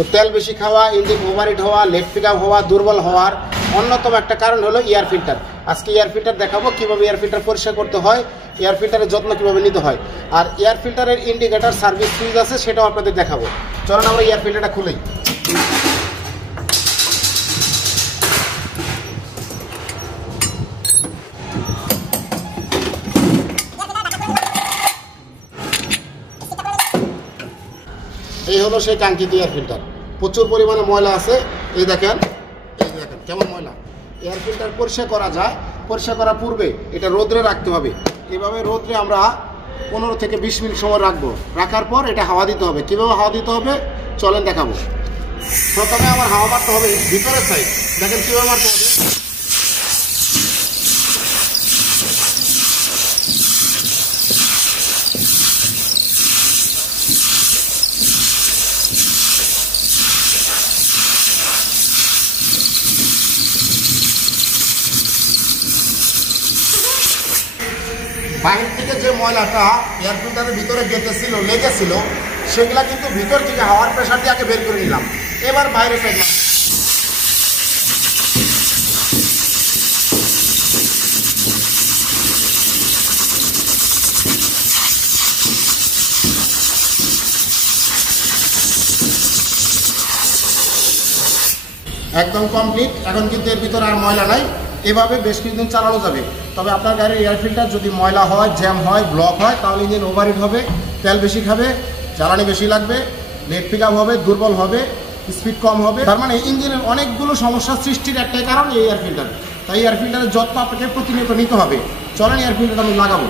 তো তেল বেশি খাওয়া, ইঞ্জিন ওভারহিট হওয়া, লেগ পিকআপ হওয়া, দুর্বল হওয়ার অন্যতম একটা কারণ হলো এয়ার ফিল্টার। আজকে এয়ার ফিল্টার দেখাবো কীভাবে এয়ার ফিল্টার পরিষ্কার করতে হয়, এয়ার ফিল্টারের যত্ন কীভাবে নিতে হয়, আর এয়ার ফিল্টারের ইন্ডিকেটার সার্ভিস সুইচ আছে সেটাও আপনাদের দেখাবো। চলুন আমরা এয়ার ফিল্টারটা খুলি। এই হলো সেই কাঙ্ক্ষিত এয়ার ফিল্টার। প্রচুর পরিমাণে ময়লা আছে, এই দেখেন কেমন ময়লা। এয়ার ফিল্টার পরিষ্কার করা যায়, পরিষ্কার করার পূর্বে এটা রোদ্রে রাখতে হবে। এভাবে রোদ্রে আমরা 15 থেকে 20 মিনিট সময় রাখবো। রাখার পর এটা হাওয়া দিতে হবে। কীভাবে হাওয়া দিতে হবে চলেন দেখাবো। প্রথমে আমার হাওয়া মারতে হবে ভিতরের সাইড। দেখেন কীভাবে মারতে হবে। বাহির থেকে যে ময়লাটা এয়ার ফিল্টারের ভিতরে গেঁথেছিল, লেগেছিল, সেগুলা কিন্তু ভিতর থেকে হাওয়ার প্রেশার দিয়ে আগে বের করে নিলাম। এবার বাইরে ফেললাম। একদম কমপ্লিট। এখন কিন্তু এর ভিতরে আর ময়লা নাই। এভাবে বেশ কিছুদিন চালানো যাবে। তবে আপনার গাড়ির এয়ার ফিল্টার যদি ময়লা হয়, জ্যাম হয়, ব্লক হয়, তাহলে ইঞ্জিন ওভারহিট হবে, তেল বেশি খাবে, জ্বালানি বেশি লাগবে, লেগ পিকআপ হবে, দুর্বল হবে, স্পিড কম হবে। তার মানে ইঞ্জিনের অনেকগুলো সমস্যার সৃষ্টির একটাই কারণ এই এয়ার ফিল্টার। তাই এয়ার ফিল্টারের যত্ন আপনাকে প্রতিনিয়ত নিতে হবে। চলেন এয়ার ফিল্টারটা আমি লাগাবো।